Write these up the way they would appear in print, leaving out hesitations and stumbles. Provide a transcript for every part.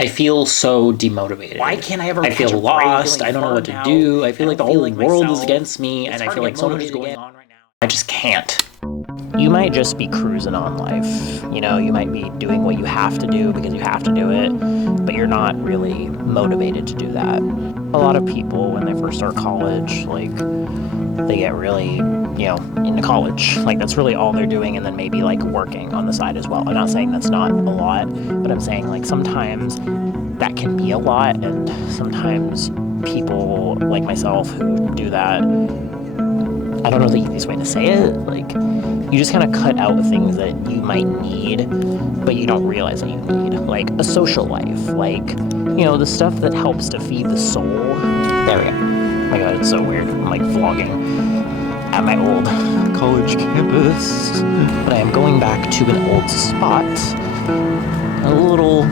I feel so demotivated. Why can't I ever I feel catch a break? lost. I Feeling don't know what burned to out. do. I I feel like don't the feel whole like world is myself. against me, It's and I hard feel to like get so much is motivated going again. on right now. I just can't. You might just be cruising on life. You know, you might be doing what you have to do because you have to do it, but you're not really motivated to do that. A lot of people, when they first start college, like, they get really, into college. Like, that's really all they're doing, and then maybe, like, working on the side as well. I'm not saying that's not a lot, but I'm saying, like, sometimes that can be a lot, and sometimes people like myself who do that, I don't know the easiest way to say it, like, you just kind of cut out things that you might need, but you don't realize that you need. Like a social life, like, the stuff that helps to feed the soul. There we go. Oh my god, it's so weird. I'm like vlogging at my old college campus. But I am going back to an old spot. A little,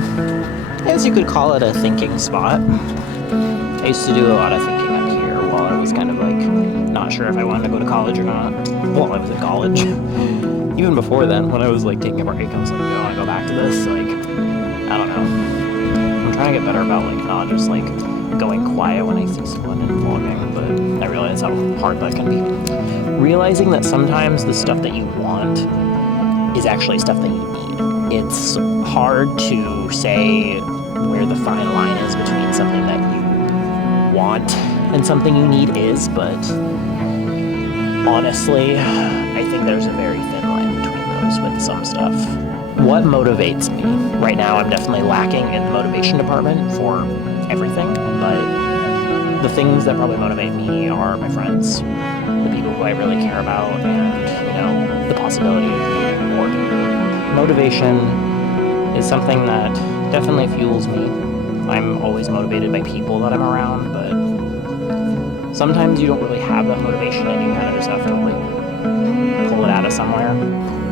as you could call it, a thinking spot. I used to do a lot of thinking up here while I was kind of like not sure if I wanted to go to college or not. Well, I was in college. Even before then, when I was like taking a break, I was like, do I want to go back to this? Like, I don't know. I'm trying to get better about like not just like going quiet when I see someone and vlogging, but I realize how hard that can be. Realizing that sometimes the stuff that you want is actually stuff that you need. It's hard to say where the fine line is between something that you want and something you need is, but honestly, I think there's a very thin line between those with some stuff. What motivates me? Right now, I'm definitely lacking in the motivation department for everything, but the things that probably motivate me are my friends, the people who I really care about, and, the possibility of meeting more people. Motivation is something that definitely fuels me. I'm always motivated by people that I'm around, but sometimes you don't really have that motivation and you kind of just have to like pull it out of somewhere.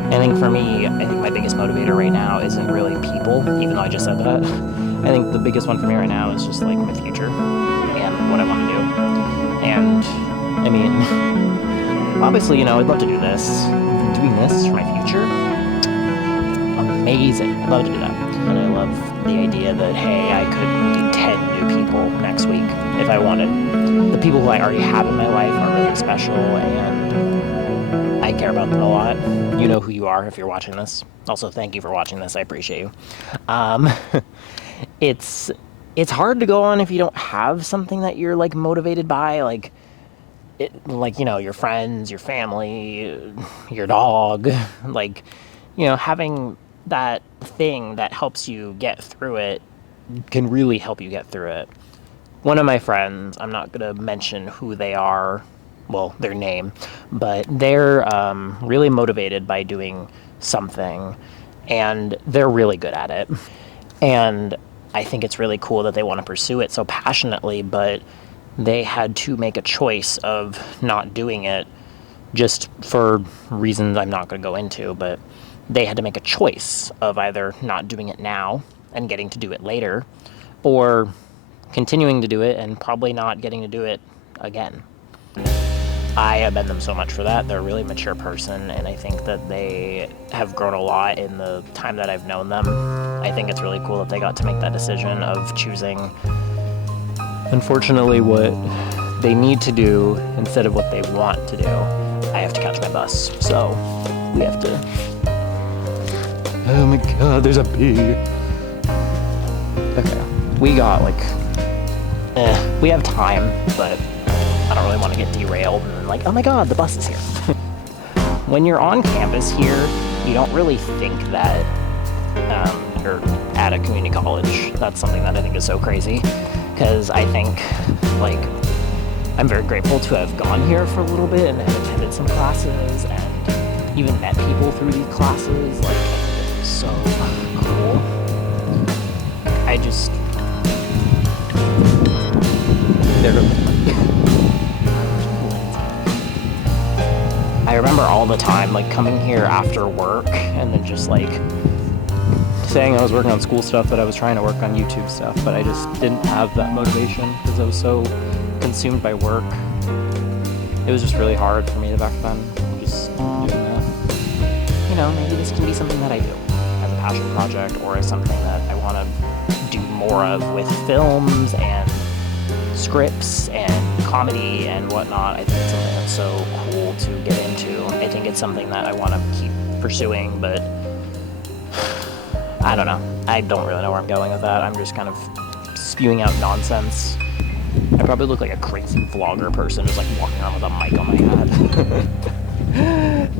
I think for me, I think my biggest motivator right now isn't really people, even though I just said that. I think the biggest one for me right now is just like my future and what I want to do. And I mean, obviously, I'd love to do this. Doing this for my future, amazing. I'd love to do that. And I love the idea that, hey, I could meet 10 new people next week if I wanted. The people who I already have in my life are really special, and I care about them a lot. You know who you are if you're watching this. Also, thank you for watching this. I appreciate you. It's hard to go on if you don't have something that you're like motivated by, like your friends, your family, your dog, like having that thing that helps you get through it can really help you get through it. One of my friends, I'm not going to mention who they are, well, their name, but they're really motivated by doing something, and they're really good at it. And I think it's really cool that they want to pursue it so passionately, but they had to make a choice of not doing it just for reasons I'm not going to go into, but they had to make a choice of either not doing it now and getting to do it later, or continuing to do it and probably not getting to do it again. I commend them so much for that. They're a really mature person, and I think that they have grown a lot in the time that I've known them. I think it's really cool that they got to make that decision of choosing, unfortunately, what they need to do instead of what they want to do. I have to catch my bus, so we have to... Oh my god, there's a bee. Okay, we got we have time, but I don't really want to get derailed and like, oh my god, the bus is here. When you're on campus here, you don't really think that you're at a community college. That's something that I think is so crazy, because I think, like, I'm very grateful to have gone here for a little bit and have attended some classes and even met people through these classes. Like, it's so cool. I just... I remember all the time, like, coming here after work and then just, like, saying I was working on school stuff, but I was trying to work on YouTube stuff, but I just didn't have that motivation because I was so consumed by work. It was just really hard for me back then, just doing that. Maybe this can be something that I do as a passion project or as something that I want to do more more of with films and scripts and comedy and whatnot. I think it's something that's so cool to get into. I think it's something that I want to keep pursuing, but I don't know. I don't really know where I'm going with that. I'm just kind of spewing out nonsense. I probably look like a crazy vlogger person just like walking around with a mic on my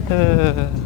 head.